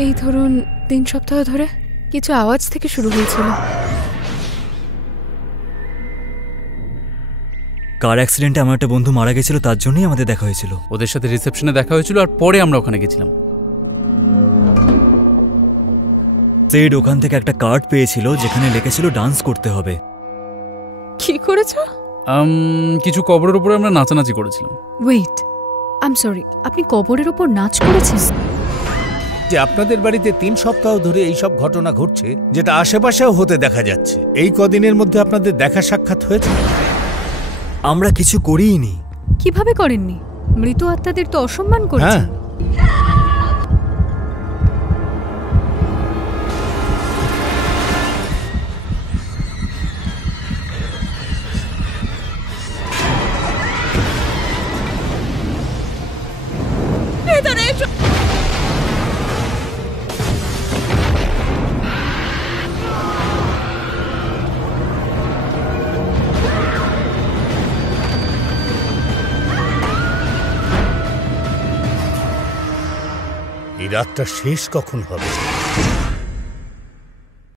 এই ধরুন 3 সপ্তাহ ধরে কিছু আওয়াজ থেকে শুরু হয়েছিল। কার অ্যাক্সিডেন্টে আমার একটা বন্ধু মারা গেছিল, তার জন্যই আমাদের দেখা হয়েছিল। ওদের সাথে রিসেপশনে দেখা হয়েছিল আর পরে আমরা ওখানে গেছিলাম। সেড ওখান থেকে একটা কার্ড পেয়েছিল যেখানে লিখেছিল ডান্স করতে হবে। কি করেছো? কিছু কবরের উপরে আমরা নাচানাচি করেছিলাম। ওয়েট, আই এম সরি, আপনি কবরের উপর নাচ করেছেন? যে আপনাদের বাড়িতে 3 সপ্তাহ ধরে এইসব ঘটনা ঘটছে, যেটা আশেপাশেও হতে দেখা যাচ্ছে, এই কদিনের মধ্যে আপনাদের দেখা সাক্ষাৎ হয়েছে? আমরা কিছু করিনি। কিভাবে করেননি? মৃত আত্মাদের তো অসম্মান করেছেন। এই রাতটা শেষ কখন হবে?